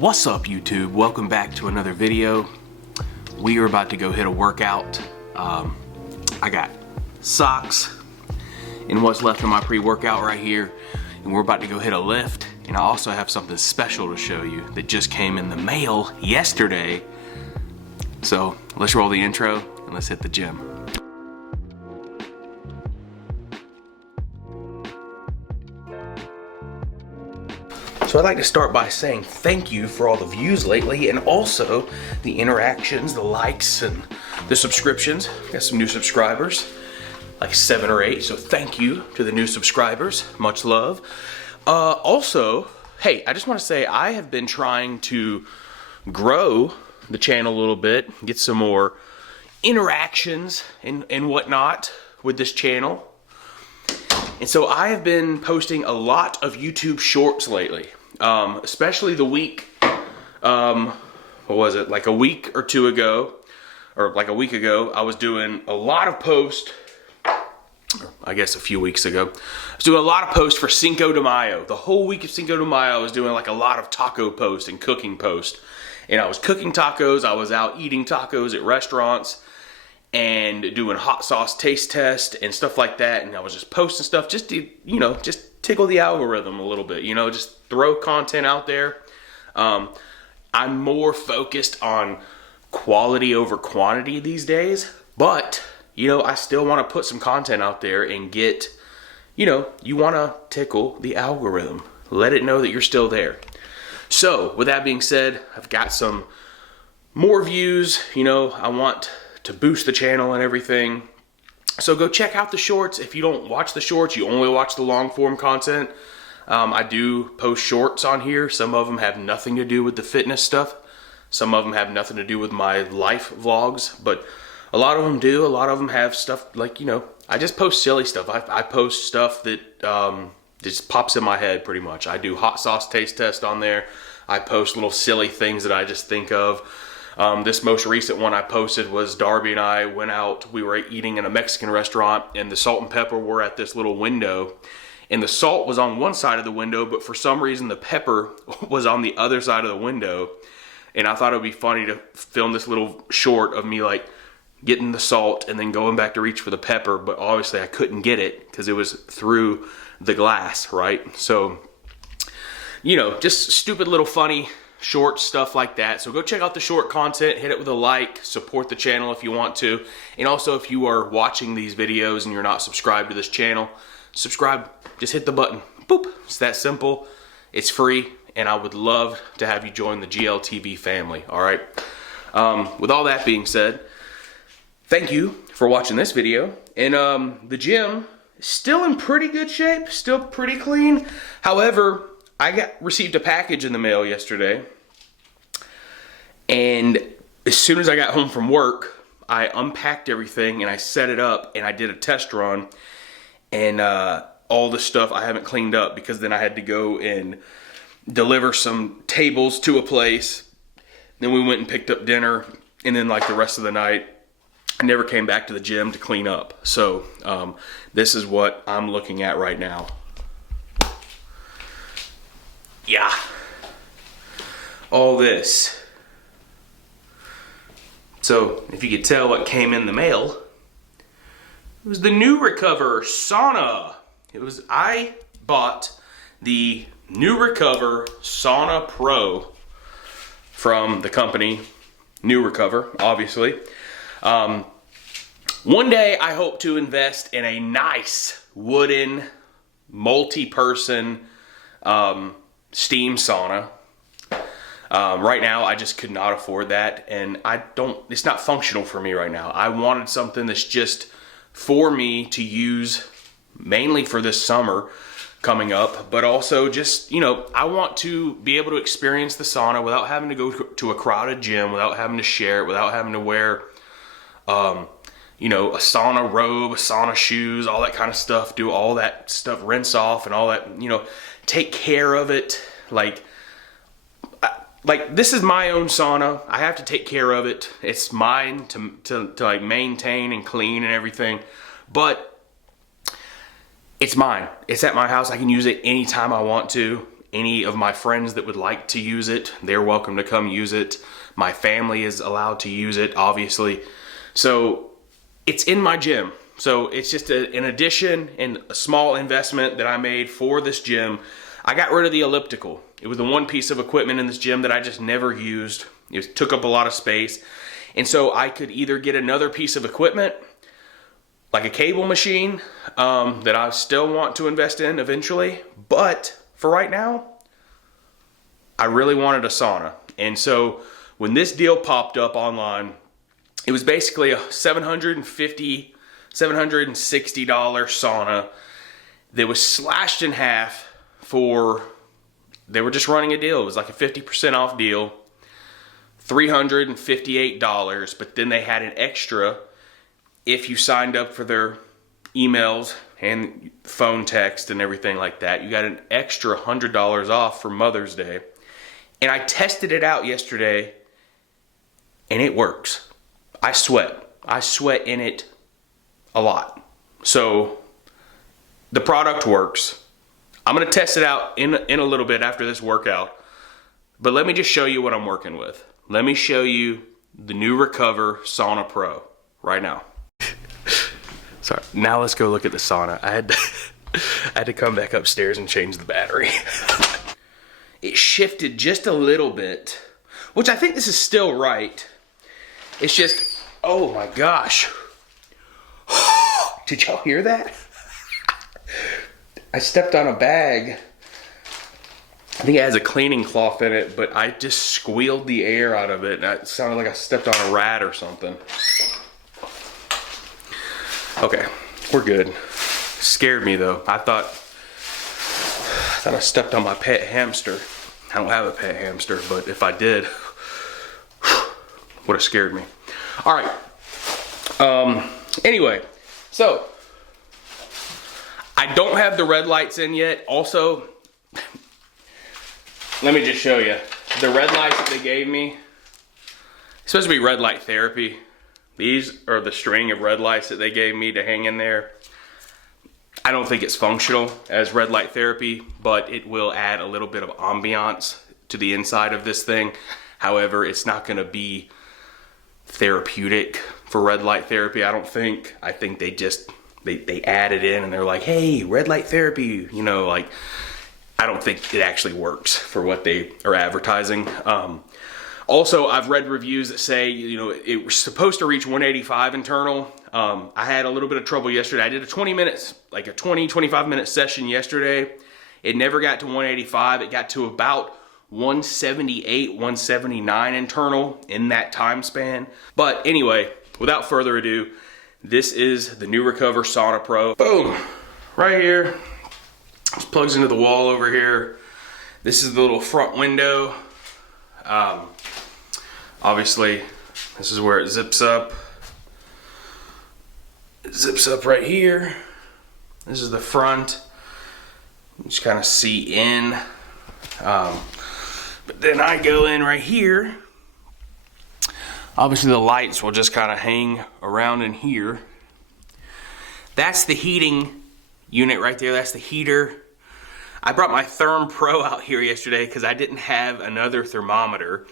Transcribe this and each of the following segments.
What's up, YouTube? Welcome back to another video. We are about to go hit a workout. I got socks and what's left of my pre-workout right here, and we're about to go hit a lift. And I also have something special to show you that just came in the mail yesterday. So let's roll the intro and let's hit the gym. So I'd like to start by saying thank you for all the views lately, and also the interactions, the likes, and the subscriptions. Got some new subscribers, like 7 or 8, so thank you to the new subscribers. Much love. Also, hey, I just want to say I have been trying to grow the channel a little bit, get some more interactions and whatnot with this channel. And so I have been posting a lot of YouTube shorts lately. Especially the week, what was it, like a week or two ago, or like a week ago, I was doing a lot of posts, I guess a few weeks ago, I was doing a lot of posts for Cinco de Mayo. The whole week of Cinco de Mayo, I was doing like a lot of taco posts and cooking posts. And I was cooking tacos, I was out eating tacos at restaurants, and doing hot sauce taste test and stuff like that. And I was just posting stuff just to, you know, just tickle the algorithm a little bit, you know, just throw content out there. I'm more focused on quality over quantity these days, but, you know, I still want to put some content out there and get, you know, you want to tickle the algorithm. Let it know that you're still there. So, with that being said, I've got some more views, you know, I want to boost the channel and everything. So go check out the shorts. If you don't watch the shorts, you only watch the long form content. I do post shorts on here. Some of them have nothing to do with the fitness stuff. Some of them have nothing to do with my life vlogs, but a lot of them do. A lot of them have stuff like, you know, I just post silly stuff. I post stuff that just pops in my head pretty much. I do hot sauce taste test on there. I post little silly things that I just think of. This most recent one I posted was Darby and I went out, we were eating in a Mexican restaurant, and the salt and pepper were at this little window, and the salt was on one side of the window, but for some reason the pepper was on the other side of the window. And I thought it would be funny to film this little short of me like getting the salt and then going back to reach for the pepper, but obviously I couldn't get it because it was through the glass, right? So, you know, just stupid little funny short stuff like that. So go check out the short content, hit it with a like, support the channel if you want to. And also, if you are watching these videos and you're not subscribed to this channel, subscribe. Just hit the button. Boop. It's that simple. It's free, and I would love to have you join the GLTV family. All right. With all that being said, thank you for watching this video. And the gym is still in pretty good shape, still pretty clean. However, I received a package in the mail yesterday, and as soon as I got home from work, I unpacked everything and I set it up and I did a test run, and all the stuff I haven't cleaned up because then I had to go and deliver some tables to a place. Then we went and picked up dinner, and then like the rest of the night I never came back to the gym to clean up. So this is what I'm looking at right now. Yeah, all this. So if you could tell what came in the mail, it was the New Recover Sauna. I bought the New Recover Sauna Pro from the company New Recover, obviously. One day I hope to invest in a nice wooden multi-person steam sauna. Right now I just could not afford that, and it's not functional for me right now. I wanted something that's just for me to use mainly for this summer coming up, but also just, you know, I want to be able to experience the sauna without having to go to a crowded gym, without having to share it, without having to wear you know, a sauna robe, sauna shoes, all that kind of stuff, do all that stuff, rinse off and all that, you know, take care of it. Like this is my own sauna. I have to take care of it. It's mine to like maintain and clean and everything, but it's mine. It's at my house. I can use it anytime I want to. any of my friends that would like to use it, they're welcome to come use it. My family is allowed to use it, obviously. So it's in my gym. So it's just an addition and a small investment that I made for this gym. I got rid of the elliptical. It was the one piece of equipment in this gym that I just never used. It took up a lot of space. And so I could either get another piece of equipment, like a cable machine, that I still want to invest in eventually. But for right now, I really wanted a sauna. And so when this deal popped up online, it was basically a $760 sauna that was slashed in half for, they were just running a deal. It was like a 50% off deal, $358, but then they had an extra if you signed up for their emails and phone text and everything like that. You got an extra $100 off for Mother's Day. And I tested it out yesterday, and it works. I sweat in it a lot. So the product works. I'm gonna test it out in a little bit after this workout, but let me just show you what I'm working with. Let me show you the new Recover Sauna Pro right now. Sorry, now let's go look at the sauna. I had to come back upstairs and change the battery. It shifted just a little bit, which I think this is still right. It's just, oh my gosh. Did y'all hear that? I stepped on a bag. I think it has a cleaning cloth in it, but I just squealed the air out of it, and it sounded like I stepped on a rat or something. Okay, we're good. Scared me though. I thought I stepped on my pet hamster. I don't have a pet hamster, but if I did, would have scared me. All right. Anyway, so I don't have the red lights in yet. Also, let me just show you. The red lights that they gave me, it's supposed to be red light therapy. These are the string of red lights that they gave me to hang in there. I don't think it's functional as red light therapy, but it will add a little bit of ambiance to the inside of this thing. However, it's not gonna be therapeutic for red light therapy, I don't think. I think they just, they add it in and they're like, hey, red light therapy, you know, like, I don't think it actually works for what they are advertising. Also, I've read reviews that say, you know, it was supposed to reach 185 internal. I had a little bit of trouble yesterday. I did a 25 minute session yesterday. It never got to 185. It got to about 178, 179 internal in that time span. But anyway, without further ado, this is the new Recover Sauna Pro. Boom, right here. This plugs into the wall over here. This is the little front window. Obviously, this is where it zips up. It zips up right here. This is the front. You just kind of see in. But then I go in right here. Obviously the lights will just kind of hang around in here. That's the heating unit right there. That's the heater. I brought my Therm Pro out here yesterday because I didn't have another thermometer.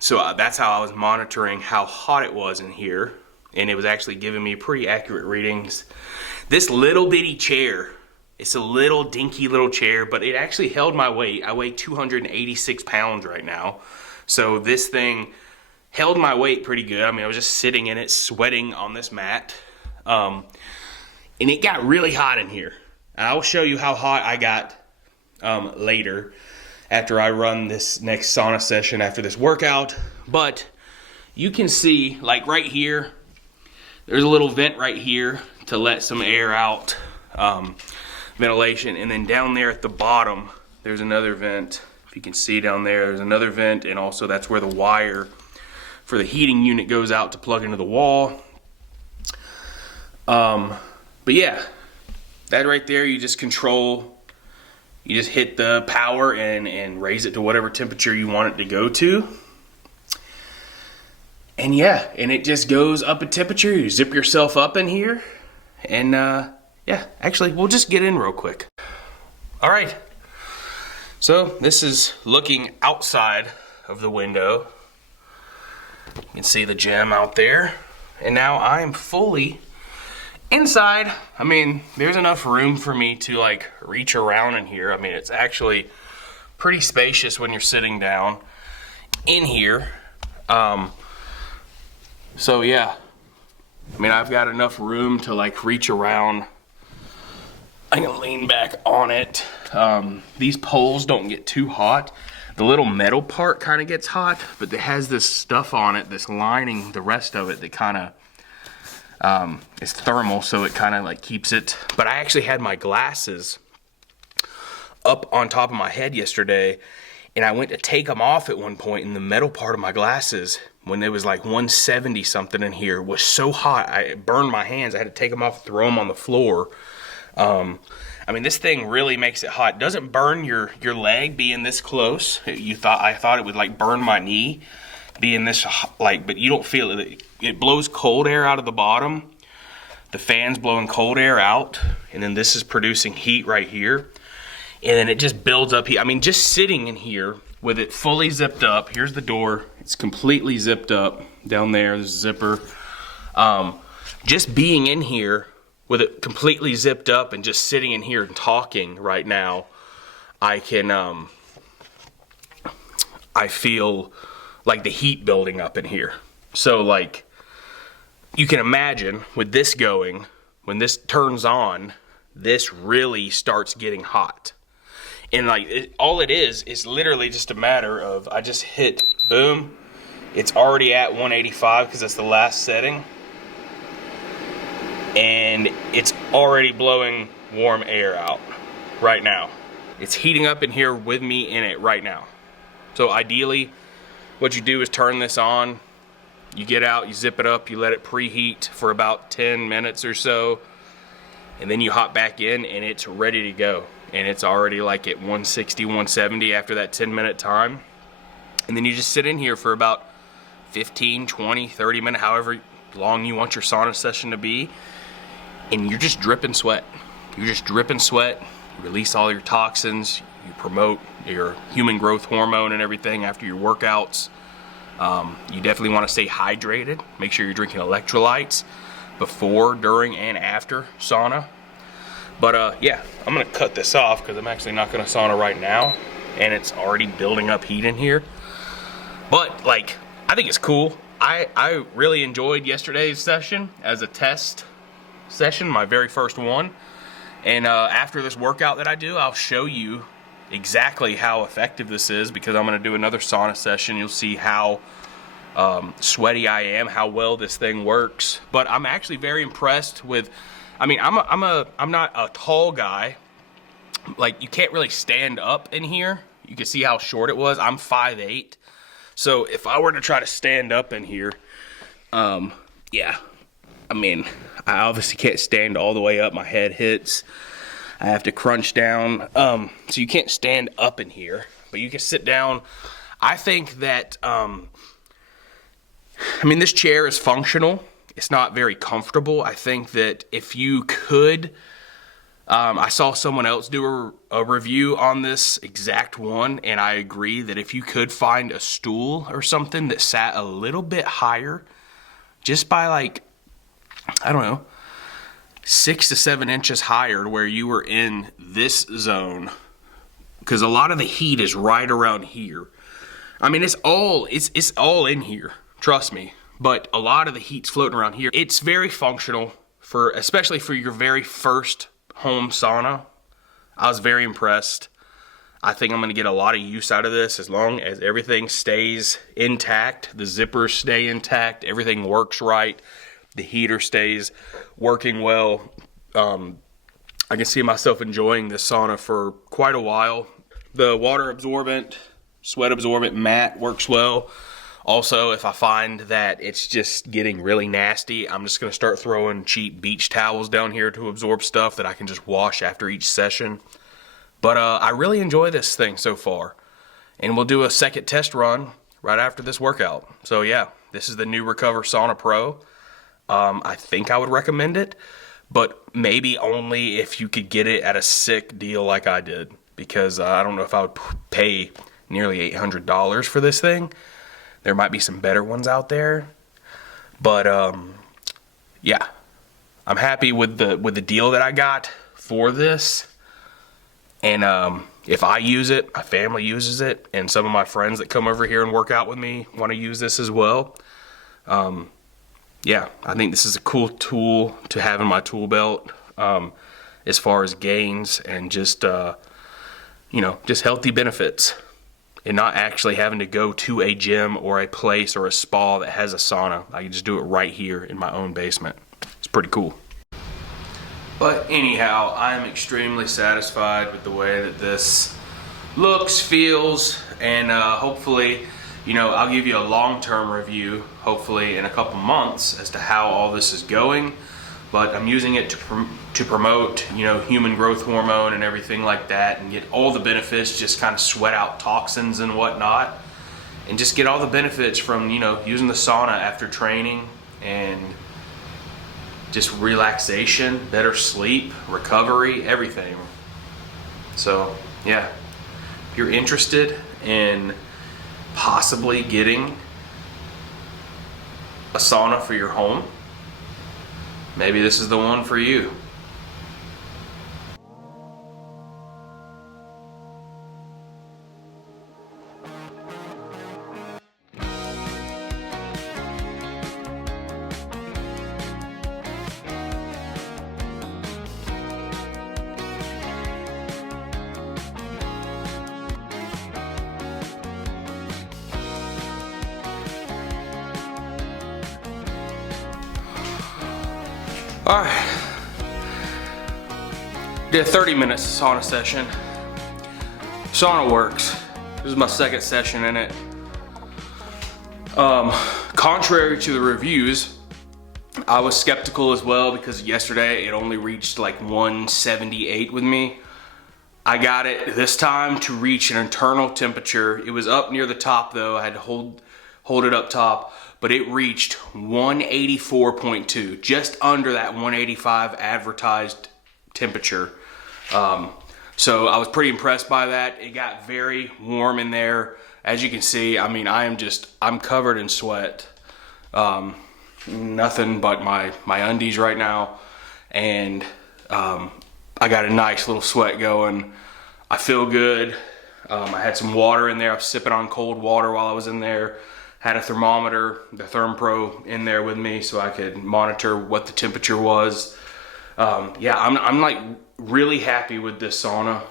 So that's how I was monitoring how hot it was in here. And it was actually giving me pretty accurate readings. This little bitty chair, it's a little dinky little chair, but it actually held my weight. I weigh 286 pounds right now. So this thing held my weight pretty good. I mean, I was just sitting in it, sweating on this mat. And it got really hot in here. I'll show you how hot I got later after I run this next sauna session after this workout. But you can see, like right here, there's a little vent right here to let some air out, ventilation. And then down there at the bottom, there's another vent. If you can see down there, there's another vent, and also that's where the wire for the heating unit goes out to plug into the wall. But yeah, that right there, you just control, you just hit the power and raise it to whatever temperature you want it to go to. And yeah, and it just goes up a temperature. You zip yourself up in here. And yeah, actually, we'll just get in real quick. All right, So this is looking outside of the window. You can see the gym out there. And now I am fully inside. I mean, there's enough room for me to like reach around in here. I mean, it's actually pretty spacious when you're sitting down in here. So yeah, I mean, I've got enough room to like reach around. I can lean back on it. These poles don't get too hot. The little metal part kind of gets hot, but it has this stuff on it that's lining the rest of it that kind of is thermal, so it kind of like keeps it. But I actually had my glasses up on top of my head yesterday, and I went to take them off at one point, and the metal part of my glasses, when it was like 170 something in here, was so hot, it burned my hands. I had to take them off and throw them on the floor. I mean, this thing really makes it hot. It doesn't burn your leg being this close. I thought it would like burn my knee being this like, but you don't feel it. It blows cold air out of the bottom. The fan's blowing cold air out, and then this is producing heat right here. And then it just builds up heat. I mean, just sitting in here with it fully zipped up. Here's the door. It's completely zipped up down there. There's a zipper. Just being in here with it completely zipped up and just sitting in here and talking right now, I can, I feel like the heat building up in here. So like, you can imagine with this going, when this turns on, this really starts getting hot. And like, all it is literally just a matter of, I just hit boom. It's already at 185 because that's the last setting. And it's already blowing warm air out right now. It's heating up in here with me in it right now. So ideally, what you do is turn this on, you get out, you zip it up, you let it preheat for about 10 minutes or so, and then you hop back in and it's ready to go. And it's already like at 160, 170 after that 10-minute time. And then you just sit in here for about 15, 20, 30 minutes, however long you want your sauna session to be. And you're just dripping sweat. You're just dripping sweat. You release all your toxins. You promote your human growth hormone and everything after your workouts. You definitely want to stay hydrated. Make sure you're drinking electrolytes before, during, and after sauna. But yeah, I'm going to cut this off because I'm actually not going to sauna right now. And it's already building up heat in here. But like, I think it's cool. I really enjoyed yesterday's session as a test session, my very first one. And after this workout that I do, I'll show you exactly how effective this is, because I'm going to do another sauna session. You'll see how sweaty I am, how well this thing works. But I'm actually very impressed with, I mean, I'm not a tall guy. Like, you can't really stand up in here. You can see how short it was. I'm 5'8". So if I were to try to stand up in here, yeah, I mean, I obviously can't stand all the way up. My head hits. I have to crunch down. So you can't stand up in here, but you can sit down. I think that, I mean, this chair is functional. It's not very comfortable. I think that if you could, I saw someone else do a review on this exact one, and I agree that if you could find a stool or something that sat a little bit higher, just by like, I don't know, 6 to 7 inches higher, where you were in this zone, because a lot of the heat is right around here. I mean, it's all in here, trust me, but a lot of the heat's floating around here. It's very functional, especially for your very first home sauna. I was very impressed. I think I'm going to get a lot of use out of this as long as everything stays intact, the zippers stay intact, everything works right, the heater stays working well. I can see myself enjoying this sauna for quite a while. The water absorbent, sweat absorbent mat works well. Also, if I find that it's just getting really nasty, I'm just going to start throwing cheap beach towels down here to absorb stuff that I can just wash after each session. But I really enjoy this thing so far. And we'll do a second test run right after this workout. So yeah, this is the new Recover Sauna Pro. I think I would recommend it, but maybe only if you could get it at a sick deal like I did. because I don't know if I would pay nearly $800 for this thing. There might be some better ones out there, but yeah, I'm happy with the deal that I got for this. And if I use it, my family uses it, and some of my friends that come over here and work out with me want to use this as well. Yeah, I think this is a cool tool to have in my tool belt, as far as gains and just, just healthy benefits, and not actually having to go to a gym or a place or a spa that has a sauna. I can just do it right here in my own basement. It's pretty cool. But anyhow, I am extremely satisfied with the way that this looks, feels, and hopefully, I'll give you a long-term review, hopefully in a couple months, as to how all this is going. But I'm using it to promote, human growth hormone and everything like that, and get all the benefits, just kind of sweat out toxins and whatnot, and just get all the benefits from, using the sauna after training, and just relaxation, better sleep, recovery, everything. So, yeah, if you're interested in possibly getting a sauna for your home, maybe this is the one for you. All right, did a 30-minute sauna session. Sauna works. This is my second session in it. Contrary to the reviews, I was skeptical as well, because yesterday it only reached like 178 with me. I got it this time to reach an internal temperature. It was up near the top though. I had to hold it up top. But it reached 184.2, just under that 185 advertised temperature. So I was pretty impressed by that. It got very warm in there. As you can see, I mean, I'm covered in sweat. Nothing but my undies right now. And I got a nice little sweat going. I feel good. I had some water in there. I was sipping on cold water while I was in there. Had a thermometer, the ThermPro, in there with me so I could monitor what the temperature was. Yeah, I'm like really happy with this sauna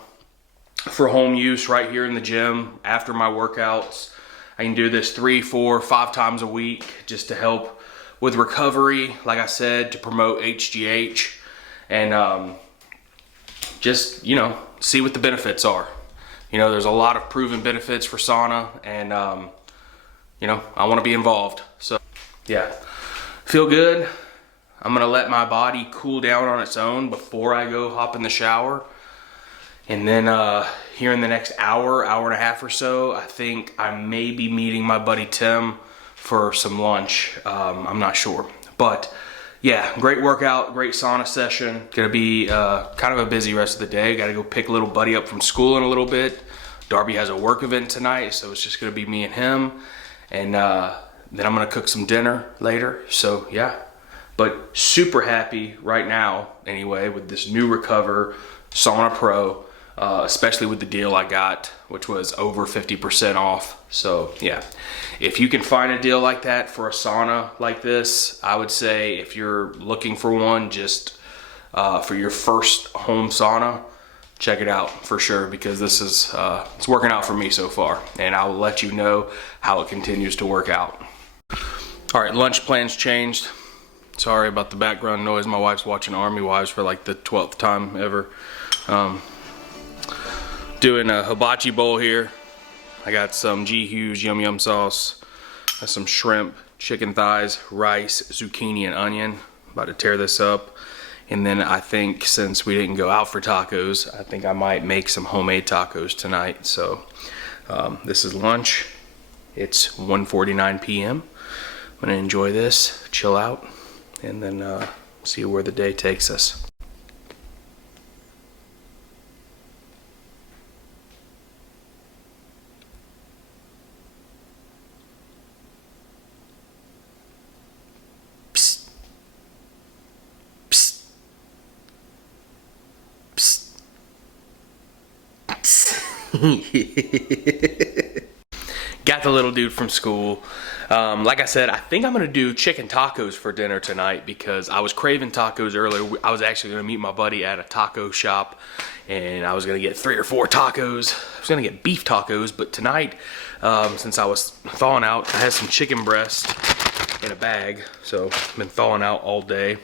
for home use right here in the gym after my workouts. I can do this 3, 4, 5 times a week just to help with recovery, like I said, to promote HGH, and just, see what the benefits are. There's a lot of proven benefits for sauna, and I want to be involved. So yeah, feel good. I'm gonna let my body cool down on its own before I go hop in the shower. And then here in the next hour and a half or so, I think I may be meeting my buddy Tim for some lunch. I'm not sure, but yeah, great workout, great sauna session. Gonna be kind of a busy rest of the day. Gotta go pick a little buddy up from school in a little bit. Darby has a work event tonight, so it's just gonna be me and him. And then I'm gonna cook some dinner later. So yeah, but super happy right now anyway with this new Recover Sauna Pro, especially with the deal I got, which was over 50% off. So yeah, if you can find a deal like that for a sauna like this, I would say if you're looking for one just for your first home sauna, check it out for sure, because this is it's working out for me so far, and I'll let you know how it continues to work out. All right, lunch plans changed. Sorry about the background noise. My wife's watching Army Wives for like the 12th time ever. Doing a hibachi bowl here. I got some G. Hughes Yum Yum sauce. Got some shrimp, chicken thighs, rice, zucchini, and onion. About to tear this up. And then I think since we didn't go out for tacos, I think I might make some homemade tacos tonight. So this is lunch. It's 1:49 p.m. I'm gonna enjoy this, chill out, and then see where the day takes us. Got the little dude from school. Like I said, I think I'm gonna do chicken tacos for dinner tonight because I was craving tacos earlier. I was actually gonna meet my buddy at a taco shop and I was gonna get 3 or 4 tacos. I was gonna get beef tacos, but tonight, since I was thawing out, I had some chicken breast in a bag. So I've been thawing out all day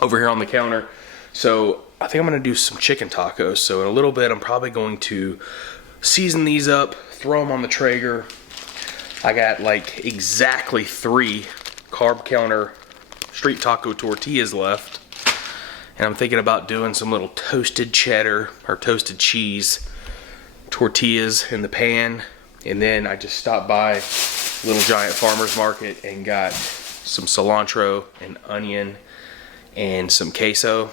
over here on the counter. So I think I'm gonna do some chicken tacos. So in a little bit, I'm probably going to season these up, throw them on the Traeger. I got like exactly 3 carb counter street taco tortillas left. And I'm thinking about doing some little toasted cheddar or toasted cheese tortillas in the pan. And then I just stopped by Little Giant Farmer's Market and got some cilantro and onion and some queso.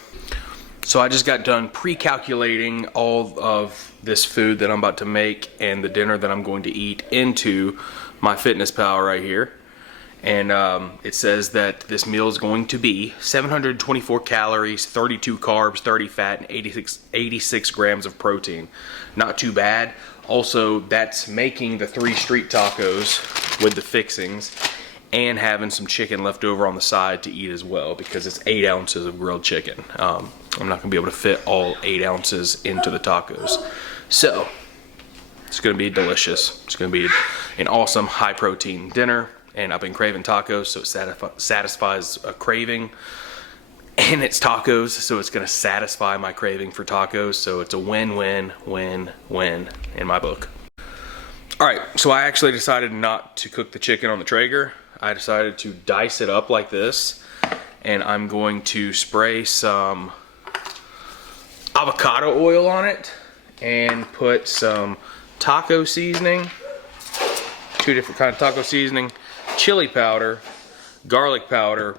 So I just got done pre-calculating all of this food that I'm about to make and the dinner that I'm going to eat into my Fitness Pal right here. And it says that this meal is going to be 724 calories, 32 carbs, 30 fat, and 86 grams of protein. Not too bad. Also, that's making the 3 street tacos with the fixings and having some chicken left over on the side to eat as well because it's 8 ounces of grilled chicken. I'm not gonna be able to fit all 8 ounces into the tacos. So, it's gonna be delicious. It's gonna be an awesome high protein dinner. And I've been craving tacos, so it satisfies a craving. And it's tacos, so it's gonna satisfy my craving for tacos. So it's a win-win-win-win in my book. All right, so I actually decided not to cook the chicken on the Traeger. I decided to dice it up like this. And I'm going to spray some avocado oil on it and put some taco seasoning, 2 different kinds of taco seasoning, chili powder, garlic powder,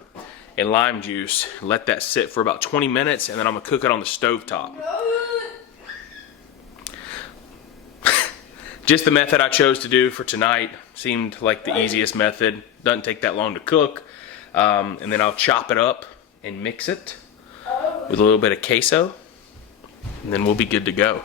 and lime juice. Let that sit for about 20 minutes and then I'm gonna cook it on the stovetop. Just the method I chose to do for tonight. Seemed like the easiest method. Doesn't take that long to cook. And then I'll chop it up and mix it with a little bit of queso. And then we'll be good to go.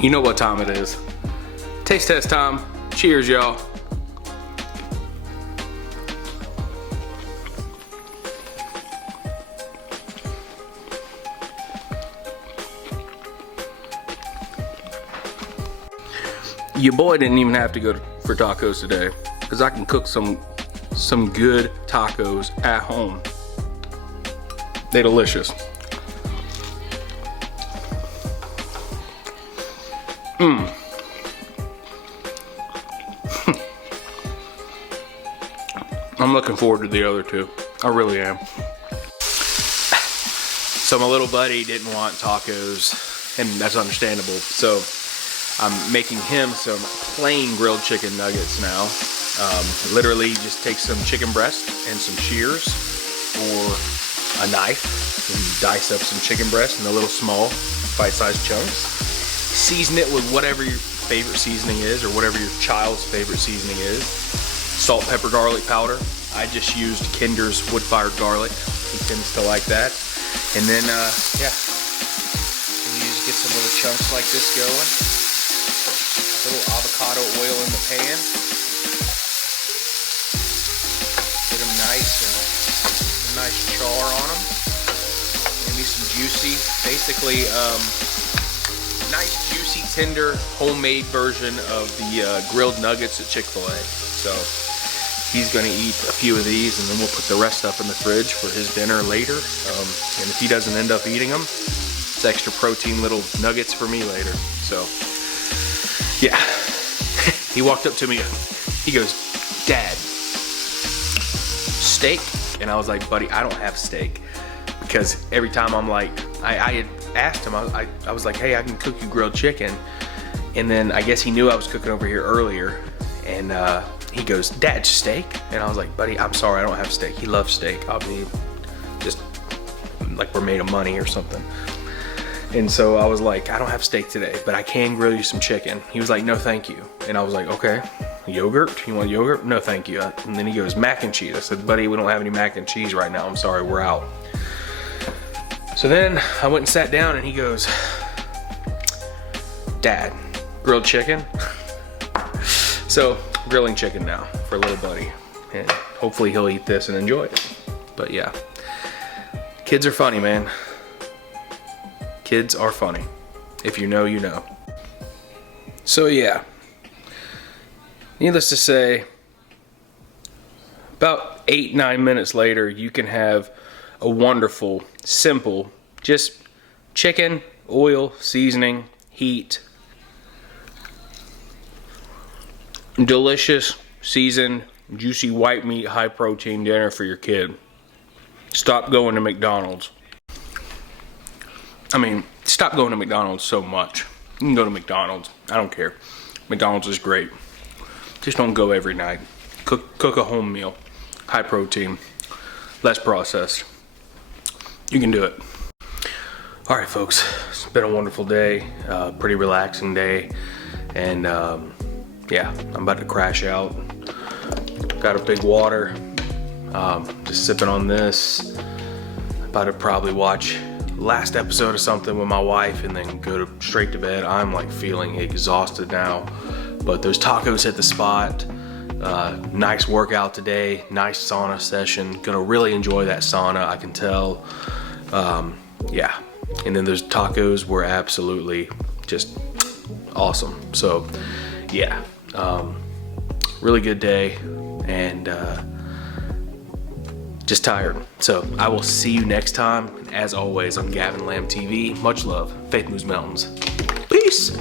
You know what time it is. Taste test time. Cheers, y'all. Your boy didn't even have to go for tacos today because I can cook some good tacos at home. They're delicious. I'm looking forward to the other 2. I really am. So my little buddy didn't want tacos, and that's understandable. So I'm making him some plain grilled chicken nuggets now. Literally just take some chicken breast and some shears or a knife and dice up some chicken breast in the little small bite-sized chunks. Season it with whatever your favorite seasoning is or whatever your child's favorite seasoning is. Salt, pepper, garlic powder. I just used Kinder's wood-fired garlic. He tends to like that. And then, yeah, and you just get some little chunks like this going. A little avocado oil in the pan. Get them nice and a nice char on them. Maybe some juicy, basically, nice juicy tender homemade version of the grilled nuggets at Chick-fil-A. So he's gonna eat a few of these, and then we'll put the rest up in the fridge for his dinner later. And if he doesn't end up eating them, it's extra protein little nuggets for me later. So yeah, he walked up to me, he goes, "Dad, steak?" And I was like, "Buddy, I don't have steak." Because every time I'm like, I had asked him, I was like, "Hey, I can cook you grilled chicken." And then I guess he knew I was cooking over here earlier, and he goes, "Dad, steak?" And I was like, "Buddy, I'm sorry, I don't have steak." He loves steak. I'll be just like we're made of money or something. And so I was like, "I don't have steak today, but I can grill you some chicken." He was like, "No, thank you." And I was like, "Okay, yogurt? You want yogurt?" "No, thank you." And then he goes, "Mac and cheese." I said, "Buddy, we don't have any mac and cheese right now. I'm sorry, we're out." So then I went and sat down, and he goes, "Dad, grilled chicken?" So grilling chicken now for little buddy, and hopefully he'll eat this and enjoy it. But yeah, kids are funny, man. Kids are funny. If you know, you know. So yeah, needless to say, about 8-9 minutes later, you can have a wonderful, simple, just chicken, oil, seasoning, heat, delicious, seasoned, juicy white meat, high protein dinner for your kid. Stop going to McDonald's. I mean, stop going to McDonald's so much. You can go to McDonald's. I don't care. McDonald's is great. Just don't go every night. Cook a home meal. High protein. Less processed. You can do it. All right, folks. It's been a wonderful day. Pretty relaxing day. And yeah, I'm about to crash out. Got a big water. Just sipping on this. About to probably watch last episode of something with my wife and then go straight to bed. I'm like feeling exhausted now, but those tacos hit the spot. Nice workout today, nice sauna session. Gonna really enjoy that sauna, I can tell. Yeah, and then those tacos were absolutely just awesome. So yeah, really good day, and just tired. So I will see you next time. As always, on Gavin Lamb TV. Much love. Faith moves mountains. Peace.